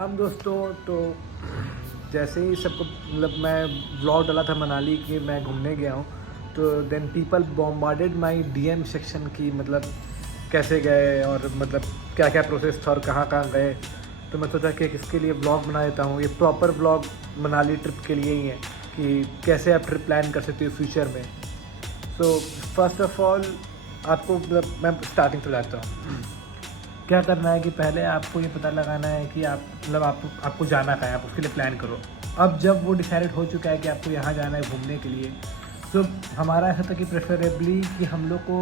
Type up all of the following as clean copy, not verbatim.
हम दोस्तों तो जैसे ही सबको मतलब मैं व्लॉग डाला था मनाली कि मैं घूमने गया हूँ, तो then people bombarded my DM section की मतलब कैसे गए और मतलब क्या क्या प्रोसेस था और कहाँ कहाँ गए। तो मैं सोचा कि इसके लिए व्लॉग बना देता हूँ। ये प्रॉपर व्लॉग मनाली ट्रिप के लिए ही है कि कैसे आप ट्रिप प्लान कर सकते हो फ्यूचर में। सो फर्स्ट ऑफ ऑल आपको मतलब मैं स्टार्टिंग से जाता हूँ। क्या करना है कि पहले आपको ये पता लगाना है कि आप मतलब आपको जाना कहाँ है, आप उसके लिए प्लान करो। अब जब वो डिसाइडेड हो चुका है कि आपको यहाँ जाना है घूमने के लिए, तो हमारा ऐसा था कि प्रेफरेबली कि हम लोग को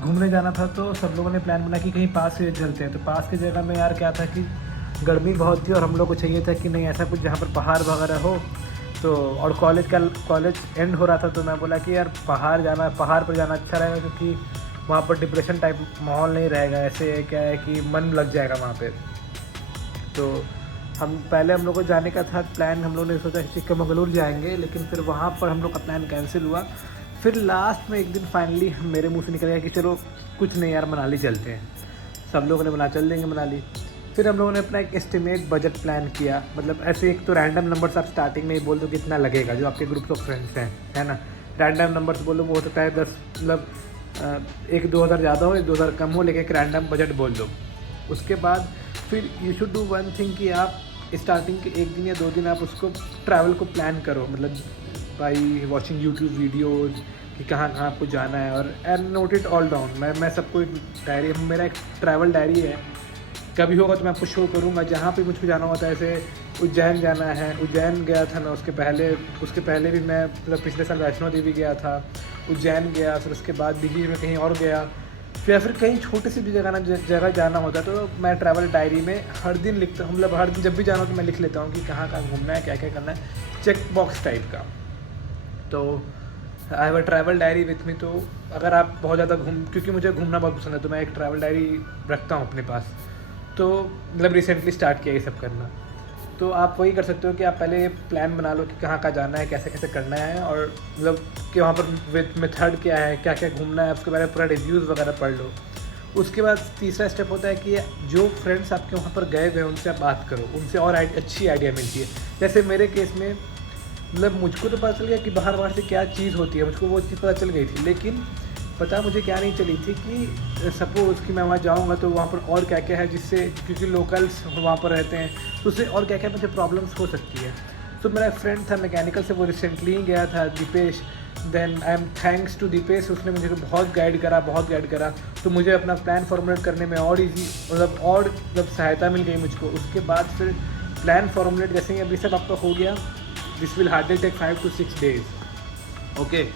घूमने जाना था। तो सब लोगों ने प्लान बनाया कि कहीं पास से चलते हैं। तो पास की जगह में यार क्या था कि गर्मी बहुत थी और हम लोग को चाहिए था कि नहीं ऐसा कुछ जहाँ पर पहाड़ वगैरह हो। तो और कॉलेज एंड हो रहा था, तो मैं बोला कि यार पहाड़ पर जाना अच्छा रहेगा, क्योंकि वहाँ पर डिप्रेशन टाइप माहौल नहीं रहेगा। ऐसे क्या है कि मन लग जाएगा वहाँ पे। तो हम लोग को जाने का था प्लान, हम लोग ने सोचा चिक्कमगलूर जाएंगे, लेकिन फिर वहाँ पर हम लोग का प्लान कैंसिल हुआ। फिर लास्ट में एक दिन फाइनली मेरे मुंह से निकल गया कि चलो कुछ नहीं यार मनाली चलते हैं। सब लोगों ने बोला चल देंगे मनाली। फिर हम लोगों ने अपना एक एस्टिमेट बजट प्लान किया। मतलब ऐसे एक तो रैंडम नंबर्स आप स्टार्टिंग में ही बोल दो कितना लगेगा, जो आपके ग्रुप्स ऑफ फ्रेंड्स हैं, है ना। रैंडम नंबर्स बोलो, वो हो सकता है 10 मतलब 1-2 हज़ार ज़्यादा हो, 1-2 हज़ार कम हो, लेकिन एक रैंडम बजट बोल दो। उसके बाद फिर you should do one thing कि आप स्टार्टिंग के 1 दिन या 2 दिन आप उसको ट्रैवल को प्लान करो, मतलब बाई वॉचिंग यूट्यूब वीडियोज़ कि कहाँ कहाँ आपको जाना है। और and note it all down. मैं सबको एक डायरी, मेरा एक ट्रैवल डायरी है, कभी होगा तो मैं आपको शो करूँगा। जहाँ पे मुझको जाना होता है, जैसे उज्जैन जाना है, उज्जैन गया था मैं। उसके पहले भी मैं मतलब पिछले साल वैष्णो देवी गया था, उज्जैन गया। फिर उसके बाद बीच में कहीं और गया, फिर कहीं छोटी सी भी जगह जाना होता है। तो मैं ट्रैवल डायरी में हर दिन लिखता हूँ, मतलब हर दिन जब भी जाना हो तो मैं लिख लेता हूँ कि कहाँ कहाँ घूमना है, क्या क्या करना है, चेक बॉक्स टाइप का। तो I have a travel diary with me. तो अगर आप बहुत ज़्यादा क्योंकि मुझे घूमना बहुत पसंद है, तो मैं एक ट्रैवल डायरी रखता हूँ अपने पास। तो मतलब रिसेंटली स्टार्ट किया ये सब करना। तो आप वही कर सकते हो कि आप पहले प्लान बना लो कि कहाँ कहाँ जाना है, कैसे कैसे करना है, और मतलब कि वहाँ पर विद मेथड क्या है, क्या क्या घूमना है, उसके बारे में पूरा रिव्यूज़ वगैरह पढ़ लो। उसके बाद तीसरा स्टेप होता है कि जो फ्रेंड्स आपके वहाँ पर गए हुए हैं उनसे आप बात करो, उनसे और अच्छी आइडिया मिलती है। जैसे मेरे केस में मतलब मुझको तो पता चल गया कि बाहर से क्या चीज़ होती है, मुझको वो चीज़ पता चल गई थी। लेकिन पता मुझे क्या नहीं चली थी कि सपोज़ कि मैं वहाँ जाऊँगा तो वहाँ पर और क्या क्या है, जिससे क्योंकि लोकल्स वहाँ पर रहते हैं तो उससे और क्या क्या मुझे प्रॉब्लम्स हो सकती है। तो मेरा एक फ्रेंड था मैकेनिकल से, वो रिसेंटली ही गया था, Deepesh. Then I am thanks to Deepesh, उसने मुझे बहुत गाइड करा। तो मुझे अपना प्लान फॉर्मुलेट करने में और ईजी मतलब सहायता मिल गई मुझको। उसके बाद फिर प्लान फॉर्मुलेट जैसे ही अभी सब आपका हो गया, this will hardly take 5 to 6 days। Okay,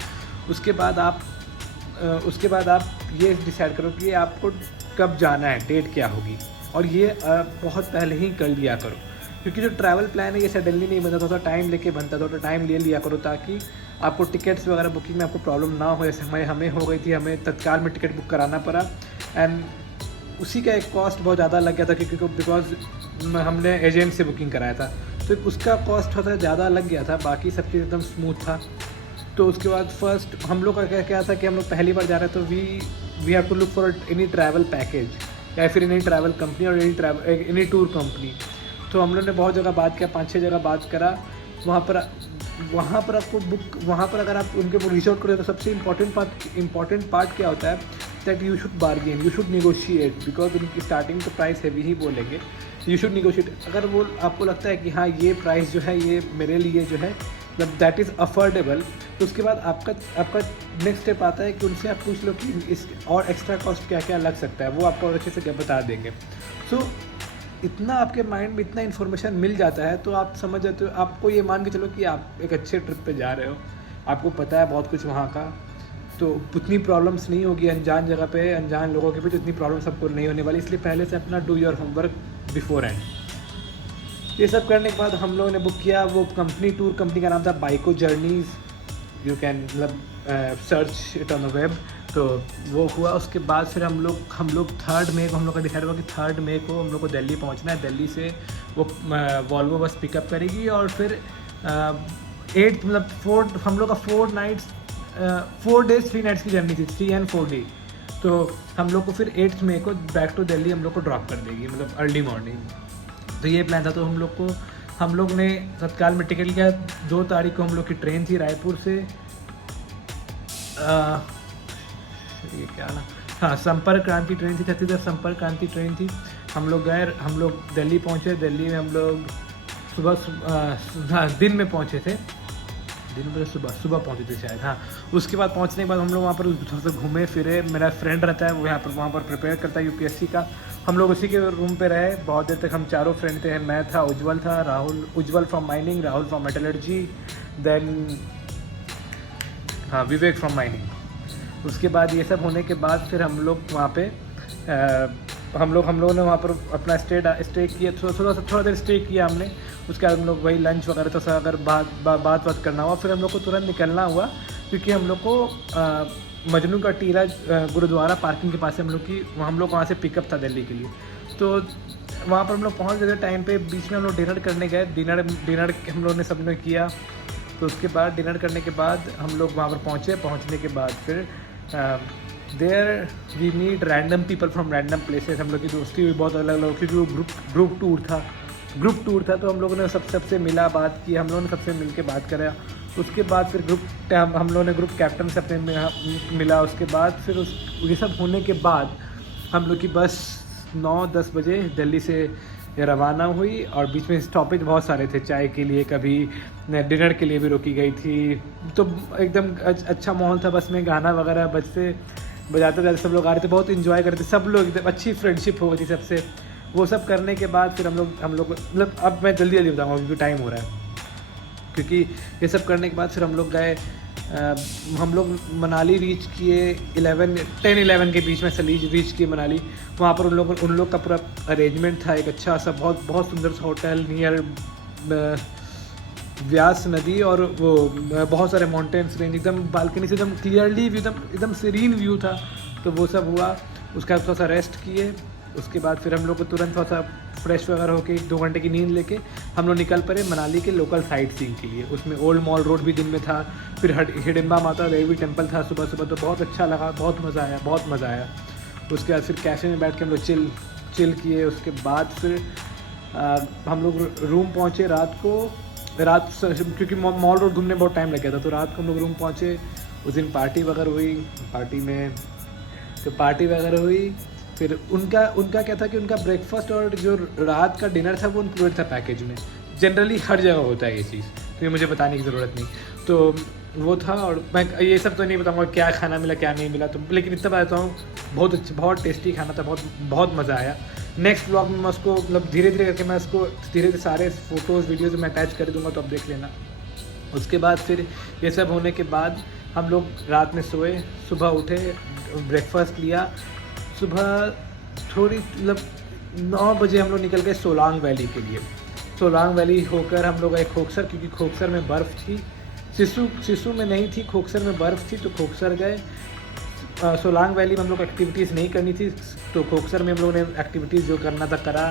उसके बाद आप ये डिसाइड करो कि आपको कब जाना है, डेट क्या होगी। और ये बहुत पहले ही कर लिया करो, क्योंकि जो ट्रैवल प्लान है ये सडनली नहीं बनता, थोड़ा टाइम लेके बनता था। तो टाइम ले लिया करो ताकि आपको टिकट्स वगैरह बुकिंग में आपको प्रॉब्लम ना हो। जैसे हमें हो गई थी, हमें तत्काल में टिकट बुक कराना पड़ा, एंड उसी का एक कॉस्ट बहुत ज़्यादा लग गया था, क्योंकि बिकॉज हमने एजेंट से बुकिंग कराया था। तो उसका कॉस्ट थोड़ा ज़्यादा लग गया था, बाकी सब चीज़ एकदम स्मूथ था। तो उसके बाद फर्स्ट हम लोग का क्या था कि हम लोग पहली बार जा रहे हैं, तो we have to look for any travel package या फिर एनी ट्रैवल कंपनी और एनी टूर कंपनी। तो हम लोग ने बहुत जगह बात किया, 5-6 जगह बात करा। वहाँ पर आपको वहाँ पर अगर आप उनके ऊपर रीच आउट करें तो सबसे इम्पॉर्टेंट पार्ट क्या होता है, that you should bargain, you should negotiate, because उनकी स्टार्टिंग तो प्राइस हैवी ही बोलेंगे। You should negotiate. अगर वो आपको लगता है कि हाँ ये प्राइस जो है ये मेरे लिए जो है मतलब दैट इज़ अफोर्डेबल, तो उसके बाद आपका नेक्स्ट स्टेप आता है कि उनसे आप पूछ लो कि इस और एक्स्ट्रा कॉस्ट क्या क्या लग सकता है, वो आपको और अच्छे से बता देंगे। सो इतना आपके माइंड में इतना इन्फॉर्मेशन मिल जाता है, तो आप समझ जाते हो, आपको ये मान के चलो कि आप एक अच्छे ट्रिप पे जा रहे हो, आपको पता है बहुत कुछ वहाँ का, तो उतनी प्रॉब्लम्स नहीं होगी। अनजान जगह पे अनजान लोगों के बीच उतनी प्रॉब्लम्स आपको नहीं होने वाली। इसलिए पहले से अपना do your homework before and. ये सब करने के बाद हम लोगों ने बुक किया। वो टूर कंपनी का नाम था बाइको जर्नीज़, यू कैन मतलब search it on the web. तो वो हुआ। उसके बाद फिर हम लोग 3 मई को हम लोग का डिसाइड हुआ कि 3 मई को हम लोग को दिल्ली पहुंचना है। दिल्ली से वो वॉल्वो बस पिकअप करेगी, और फिर 8 मतलब हम लोग का 4 days 3 nights की जर्नी थी, 3 and 4 day। तो हम लोग को फिर 8 मई को बैक टू दिल्ली हम लोग को ड्रॉप कर देगी, मतलब अर्ली मॉर्निंग। तो ये प्लान था। तो हम लोग ने तत्काल में टिकट लिया। 2 तारीख को हम लोग की ट्रेन थी रायपुर से, ये क्या ना, हाँ, संपर्क क्रांति ट्रेन थी, छत्तीसगढ़ संपर्क क्रांति ट्रेन थी। हम लोग गए, हम लोग दिल्ली पहुँचे। दिल्ली में हम लोग दिन में पहुँचे थे, दिन में सुबह पहुँचे थे शायद, हाँ। उसके बाद पहुँचने के बाद हम लोग वहाँ पर थोड़ा सा घूमे फिरे। मेरा फ्रेंड रहता है वो वहाँ पर प्रिपेयर करता है यूपीएससी का। हम लोग उसी के रूम पे रहे बहुत देर तक। हम चारों फ्रेंड थे, मैं था, उज्जवल था, Ujjwal from mining, Rahul from metallurgy, then हाँ विवेक फ्रॉम माइनिंग। उसके बाद ये सब होने के बाद फिर हम लोग वहाँ पे हम लोगों ने वहाँ पर अपना स्टे किया, थोड़ा देर स्टे किया हमने। उसके बाद हम लोग वही लंच वगैरह तो सब अगर बात करना हुआ, फिर हम लोग को तुरंत निकलना हुआ क्योंकि हम लोग को मजनू का टीला गुरुद्वारा पार्किंग के पास से हम लोग वहाँ से पिकअप था दिल्ली के लिए। तो वहाँ पर हम लोग पहुँच गए टाइम पे। बीच में हम लोग डिनर करने गए, डिनर हम लोग ने सब ने किया। तो उसके बाद डिनर करने के बाद हम लोग वहाँ पर पहुँचने के बाद फिर there we meet random people from random places. हम लोग की दोस्ती हुई बहुत अलग अलग, क्योंकि वो ग्रुप टूर था। तो हम लोगों ने सबसे मिला, बात की, हम लोगों ने सबसे मिल के बात करा। उसके बाद फिर हम लोगों ने ग्रुप कैप्टन से अपने मिला। उसके बाद फिर ये सब होने के बाद हम लोग की बस 9-10 बजे दिल्ली से रवाना हुई। और बीच में स्टॉपेज बहुत सारे थे, चाय के लिए, कभी डिनर के लिए भी रोकी गई थी। तो एकदम अच्छा माहौल था बस में, गाना वगैरह बजाते सब लोग आ रहे थे, बहुत इन्जॉय कर रहे थे सब लोग, एकदम अच्छी फ्रेंडशिप हो गई थी सबसे। वो सब करने के बाद फिर हम लोग मतलब अब मैं जल्दी बताऊँगा क्योंकि टाइम हो रहा है। क्योंकि ये सब करने के बाद फिर हम लोग गए, हम लोग मनाली रीच किए 10-11 के बीच में से रीच किए मनाली। वहाँ पर उन लोग का पूरा अरेंजमेंट था, एक अच्छा सा बहुत सुंदर सा होटल नियर व्यास नदी, और वो बहुत सारे माउंटेन्स रेंज, एकदम बालकनी से एकदम क्लियरली व्यू, एकदम सीरीन व्यू था। तो वो सब हुआ। उसके बाद थोड़ा सा रेस्ट किए। उसके बाद फिर हम लोग को तुरंत थोड़ा सा फ्रेश वगैरह होकर 2 घंटे की नींद लेके हम लोग निकल पड़े मनाली के लोकल साइट सीइंग के लिए। उसमें ओल्ड मॉल रोड भी दिन में था, फिर हिडिंबा माता देवी टेम्पल था सुबह। तो बहुत अच्छा लगा, बहुत मज़ा आया। उसके बाद फिर कैफ़े में बैठ के हम लोग चिल किए। उसके बाद फिर हम लोग रूम पहुँचे क्योंकि मॉल रोड घूमने बहुत टाइम लग गया था। तो रात को हम लोग रूम पहुँचे। उस दिन पार्टी वगैरह हुई। फिर उनका क्या था कि उनका ब्रेकफास्ट और जो रात का डिनर था वो इंक्लूडेड था पैकेज में। जनरली हर जगह होता है ये चीज़, तो ये मुझे बताने की ज़रूरत नहीं। तो वो था, और मैं ये सब तो नहीं बताऊंगा क्या खाना मिला क्या नहीं मिला, तो लेकिन इतना बताता हूँ बहुत टेस्टी खाना था, बहुत मज़ा आया। नेक्स्ट ब्लॉग में मैं उसको मतलब धीरे करके मैं उसको धीरे सारे फ़ोटोज़ वीडियोज़ मैं अटैच कर दूँगा, तो आप देख लेना। उसके बाद फिर ये सब होने के बाद हम लोग रात में सोए, सुबह उठे, ब्रेकफास्ट लिया। सुबह थोड़ी मतलब 9 बजे हम लोग निकल गए सोलांग वैली के लिए। सोलांग वैली होकर हम लोग गए खोखसर, क्योंकि खोखसर में बर्फ़ थी। सिसु में नहीं थी, खोखसर में बर्फ़ थी, तो खोखसर गए। सोलांग वैली में हम लोग एक्टिविटीज़ नहीं करनी थी, तो खोखसर में हम लोगों ने एक्टिविटीज़ जो करना था करा,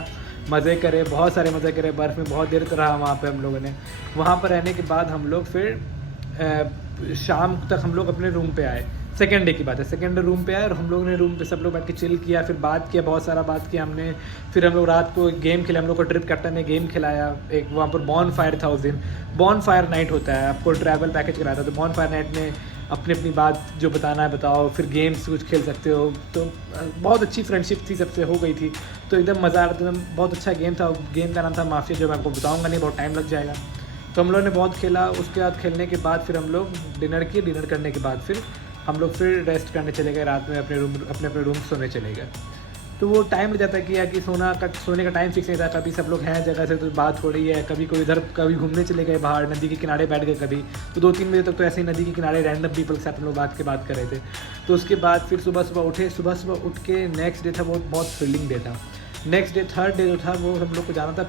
मज़े करे, बहुत सारे मज़े करे। बर्फ़ में बहुत देर रहा वहाँ पे हम लोगों ने। वहाँ पर रहने के बाद हम लोग फिर शाम तक हम लोग अपने रूम पे आए। सेकेंड डे की बात है, सेकेंड डे रूम पे आए और हम लोग ने रूम पे सब लोग बैठ के चिल किया, फिर बात किया, बहुत सारा बात किया हमने। फिर हम लोग रात को गेम खेले, हम लोग को ट्रिप कैप्टन ने गेम खिलाया। एक वहाँ पर बॉन फायर था उस दिन, बॉन फायर नाइट होता है, आपको ट्रैवल पैकेज कराया था। तो बॉन फायर नाइट में अपनी बात जो बताना है बताओ, फिर गेम्स कुछ खेल सकते हो। तो बहुत अच्छी फ्रेंडशिप थी, सबसे हो गई थी, तो एकदम मज़ा आ रहा था। बहुत अच्छा गेम था, गेम का नाम था माफिया, जो मैं आपको बताऊँगा नहीं, बहुत टाइम लग जाएगा। तो हम लोगों ने बहुत खेला। उसके बाद खेलने के बाद फिर हम लोग डिनर किए। डिनर करने के बाद फिर हम लोग फिर रेस्ट करने चले गए, रात में अपने रूम सोने चले गए। तो वो टाइम लग जाता है कि या कि सोने का टाइम फिक्स नहीं था। कभी सब लोग हैं जगह से तो बात हो रही है, कभी कोई इधर, कभी घूमने चले गए बाहर, नदी के किनारे बैठ गए कभी। तो 2-3 बजे तक तो ऐसे ही नदी के किनारे रैंडम पीपल के साथ हम लोग बात कर रहे थे। तो उसके बाद फिर सुबह उठे। सुबह उठ के नेक्स्ट डे था, वो बहुत थ्रिलिंग डे था। नेक्स्ट डे, थर्ड डे जो था, वो हम लोग को जाना था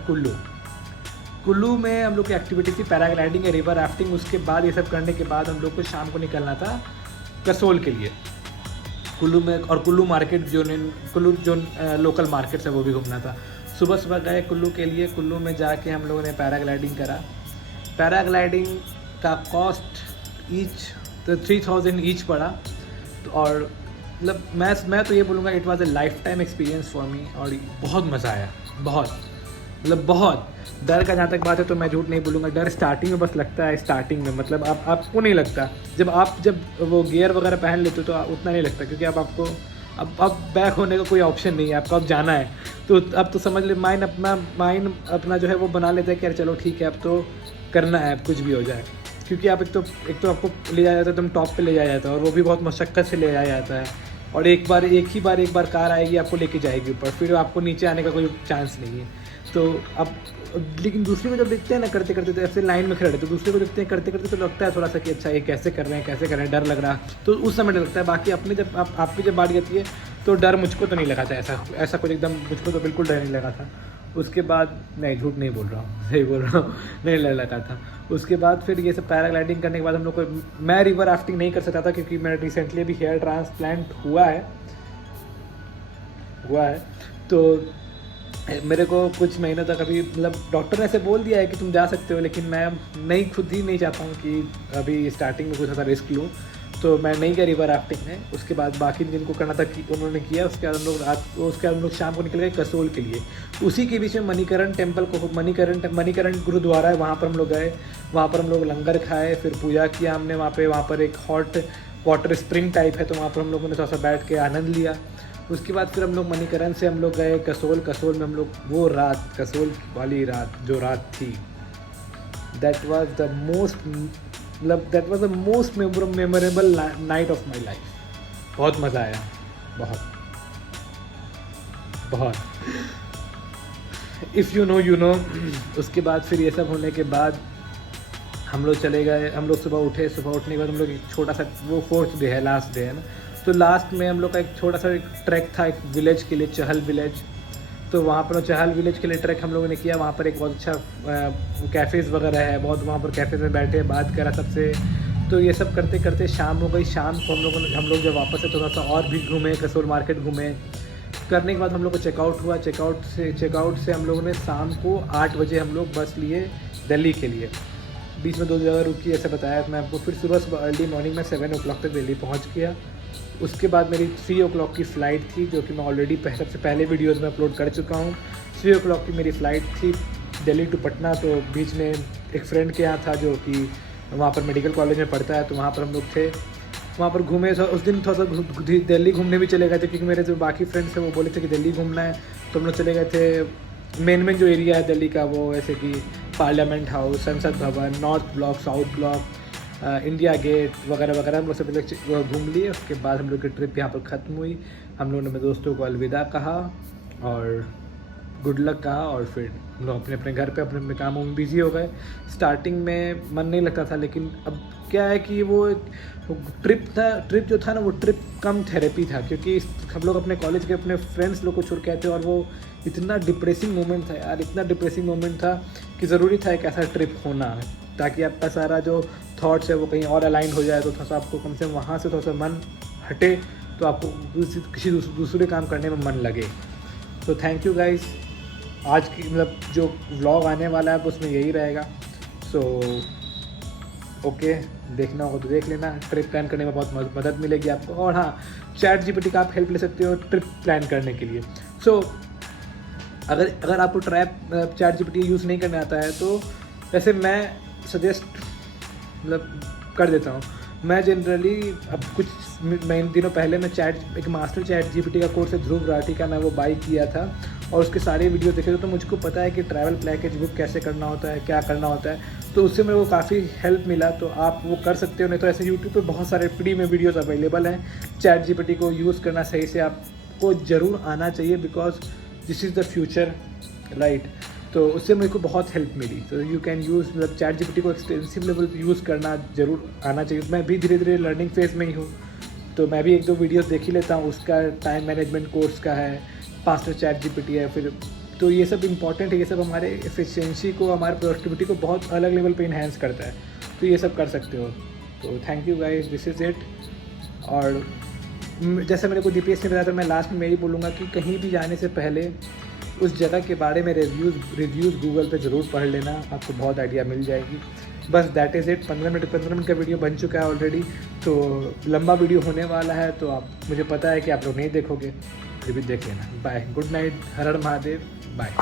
कुल्लू में। हम लोग की एक्टिविटी थी पैराग्लाइडिंग या रिवर राफ्टिंग। उसके बाद ये सब करने के बाद हम लोग को शाम को निकलना था कसोल के लिए, कुल्लू में। और कुल्लू मार्केट जो लोकल मार्केट्स है वो भी घूमना था। सुबह गए कुल्लू के लिए। कुल्लू में जाके हम लोगों ने पैराग्लाइडिंग करा। पैराग्लाइडिंग का कॉस्ट ईच तो 3000 ईच पड़ा। और मतलब मैं तो ये बोलूँगा it was a life time experience for me, और बहुत मज़ा आया, बहुत। मतलब बहुत डर का जहाँ तक बात है तो मैं झूठ नहीं बोलूँगा, डर स्टार्टिंग में बस लगता है, स्टार्टिंग में मतलब आपको नहीं लगता, जब वो गियर वगैरह पहन लेते हो तो उतना नहीं लगता, क्योंकि अब बैक होने का कोई ऑप्शन नहीं है, आपको अब जाना है। तो अब तो समझ ले माइंड अपना जो है वो बना लेता है कि यार चलो ठीक है अब तो करना है, अब कुछ भी हो जाए। क्योंकि आप एक तो आपको ले जाया जाता है, एकदम टॉप पे ले जाया जाता है, और वो भी बहुत मशक्क़त से ले जाया जाता है, और एक बार कार आएगी आपको लेके जाएगी ऊपर, फिर आपको नीचे आने का कोई चांस नहीं है। तो अब लेकिन दूसरे को जब देखते हैं ना करते करते, तो ऐसे लाइन में खड़े रहते, तो दूसरे को देखते हैं करते करते तो लगता है थोड़ा सा कि अच्छा ये कैसे कर रहे हैं, डर लग रहा, तो उस समय डर लगता है। बाकी अपने जब आप जब बात आती है तो डर मुझको तो नहीं लगा था, ऐसा कुछ एकदम मुझको तो बिल्कुल डर नहीं लगा था। उसके बाद नहीं, झूठ नहीं बोल रहा हूँ, सही बोल रहा हूँ, नहीं लगा था। उसके बाद फिर ये सब पैराग्लाइडिंग करने के बाद हम लोग को, मैं रिवर राफ्टिंग नहीं कर सकता था क्योंकि मेरा रिसेंटली अभी हेयर ट्रांसप्लांट हुआ है, तो मेरे को कुछ महीनों तक अभी मतलब डॉक्टर ने ऐसे बोल दिया है कि तुम जा सकते हो, लेकिन मैं खुद ही नहीं चाहता हूँ कि अभी स्टार्टिंग में कुछ ऐसा रिस्क लूँ, तो मैं नहीं गया रिवर राफ्टिंग में। उसके बाद बाकी जिनको करना था कि उन्होंने किया। उसके बाद हम लोग शाम को निकल गए कसोल के लिए। उसी के बीच में मणिकरण टेम्पल को, मणिकरण गुरुद्वारा है, वहाँ पर हम लोग गए, वहाँ पर हम लोग लंगर खाए, फिर पूजा किया हमने वहाँ पर एक हॉट वाटर स्प्रिंग टाइप है, तो वहाँ पर हम लोगों ने थोड़ा सा बैठ के आनंद लिया। उसके बाद फिर हम लोग मणिकरण से हम लोग गए कसोल में हम लोग वो रात, कसोल वाली रात जो रात थी, that was the most memorable night of my life. बहुत मज़ा आया, बहुत इफ़ यू नो। उसके बाद फिर ये सब होने के बाद हम लोग चले गए, हम लोग सुबह उठने के बाद हम लोग एक छोटा सा, वो 4th डे है, लास्ट डे है ना, तो लास्ट में हम लोग का एक छोटा सा एक ट्रैक था एक विलेज के लिए, चहल विलेज। तो वहाँ पर चहल विलेज के लिए ट्रैक हम लोगों ने किया। वहाँ पर एक बहुत अच्छा कैफ़ेज़ वगैरह है, बहुत वहाँ पर कैफ़े में बैठे बात करा सबसे। तो ये सब करते करते शाम हो गई। शाम को हम लोग जब वापस से थोड़ा सा और भी घूमे, कसोल मार्केट घूमे। करने के बाद हम लोग को चेकआउट हुआ। चेकआउट से हम लोगों ने शाम को 8 बजे हम लोग बस लिए दिल्ली के लिए। बीच में 2 जगह रुकी, ऐसे बताया मैं आपको। फिर सुबह अर्ली मॉर्निंग में 7 o'clock तक दिल्ली पहुँच गया। उसके बाद मेरी 3 o'clock की फ़्लाइट थी, जो कि मैं ऑलरेडी सबसे पहले वीडियोज़ में अपलोड कर चुका हूँ। 3 o'clock की मेरी फ़्लाइट थी दिल्ली टू पटना। तो बीच में एक फ्रेंड के यहाँ था जो कि वहाँ पर मेडिकल कॉलेज में पढ़ता है, तो वहाँ पर हम लोग थे, वहाँ पर घूमे। उस दिन थोड़ा सा दिल्ली घूमने भी चले गए थे, क्योंकि मेरे जो बाकी फ्रेंड्स थे वो बोले थे कि दिल्ली घूमना है, तो हम लोग चले गए थे। मेन जो एरिया है दिल्ली का, वो ऐसे कि parliament House, Sansad Bhavan, North Block, South Block, India Gate वगैरह वगैरह हम लोग सब घूम लिए। उसके बाद हम लोग की ट्रिप यहाँ पर ख़त्म हुई। हम लोगों ने अपने दोस्तों को अलविदा कहा और गुड लक कहा, और फिर हम लोग अपने घर पे अपने कामों में बिज़ी हो गए। स्टार्टिंग में मन नहीं लगता था, लेकिन अब क्या है कि वो ट्रिप जो था ना, वो ट्रिप कम थेरेपी था, क्योंकि हम लोग अपने कॉलेज के अपने फ्रेंड्स लोग को छोड़ के आए थे, और वो इतना डिप्रेसिंग मोमेंट था यार, इतना डिप्रेसिंग मोमेंट था कि ज़रूरी था एक ऐसा ट्रिप होना, ताकि आपका सारा जो थॉट्स है वो कहीं और अलाइन हो जाए, तो थोड़ा सा आपको कम से कम वहाँ से थोड़ा सा मन हटे, तो आपको किसी दूसरे काम करने में मन लगे। तो थैंक यू गाइस। आज की मतलब जो व्लॉग आने वाला है उसमें यही रहेगा। सो ओके, देखना होगा तो देख लेना। ट्रिप प्लान करने में बहुत मदद मिलेगी आपको। और हाँ, ChatGPT का आप हेल्प ले सकते हो ट्रिप प्लान करने के लिए। सो अगर आपको ChatGPT यूज़ नहीं करने आता है, तो वैसे मैं सजेस्ट मतलब कर देता हूँ। मैं जनरली अब कुछ दिनों पहले मैं एक मास्टर ChatGPT का कोर्स है ध्रुव राठी का, मैं वो बाई किया था, और उसके सारे वीडियो देखे थे। तो मुझको पता है कि ट्रैवल पैकेज बुक कैसे करना होता है, क्या करना होता है, तो उससे मेरे को काफ़ी हेल्प मिला। तो आप वो कर सकते हो। नहीं तो ऐसे यूट्यूब पे बहुत सारे फ्री में वीडियोस अवेलेबल हैं। ChatGPT को यूज़ करना सही से आपको ज़रूर आना चाहिए, because this is the future, right. तो उससे मेरे को बहुत हेल्प मिली। तो यू कैन यूज़ मतलब ChatGPT को एक्सटेंसिव लेवल पे यूज़ करना ज़रूर आना चाहिए। मैं भी धीरे धीरे लर्निंग फेज़ में ही हूँ, तो मैं भी 1-2 वीडियोस देख ही लेता हूँ। उसका टाइम मैनेजमेंट कोर्स का है, मास्टर ChatGPT है, फिर तो ये सब इंपॉर्टेंट है। ये सब हमारे एफिशिएंसी को, हमारे प्रोडक्टिविटी को बहुत अलग लेवल पे इन्हेंस करता है, तो ये सब कर सकते हो। तो thank you guys, this is it. और जैसे मेरे को DPS ने बताया था, मैं लास्ट में यही बोलूँगा कि कहीं भी जाने से पहले उस जगह के बारे में रिव्यूज़ गूगल पे ज़रूर पढ़ लेना, आपको बहुत आइडिया मिल जाएगी। बस दैट इज़ इट। 15 मिनट का वीडियो बन चुका है ऑलरेडी, तो लंबा वीडियो होने वाला है, तो आप, मुझे पता है कि आप लोग नहीं देखोगे, फिर भी देख लेना। बाय, गुड नाइट, हर हर महादेव, बाय।